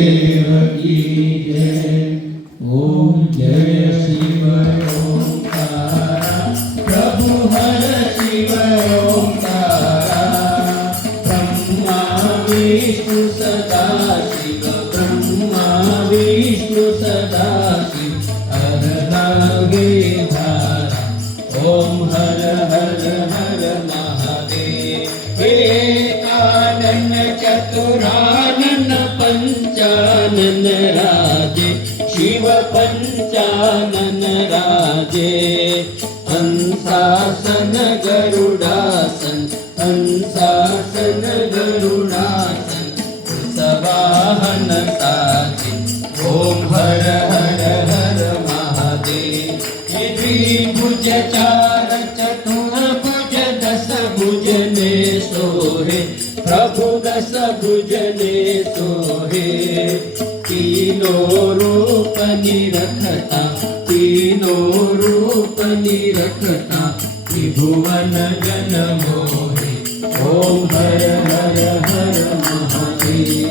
देव की जय। ओम जय शिव ओंकारा प्रभु हर शिव ओंकारा ब्रह्मा विष्णु सदा शिव ब्रह्मा विष्णु सदा शिव हर लागे धारा ओम हर हर हर महादेव एकानन चतुरानन पंचानन राजे शिव पंचानन राजे हंसासन गरुडासन हंसासन गरुडासन वृषवाहन साजे ओम हर हर हर महादेव द्विभुज चार चतुर्भुज दस भुज ने सोहे प्रभु दस भुज ने सोहे तीनों रूप निरखता तीनों रूप निरखता त्रिभुवन जन मोहे ओम हर हर हर महादेव।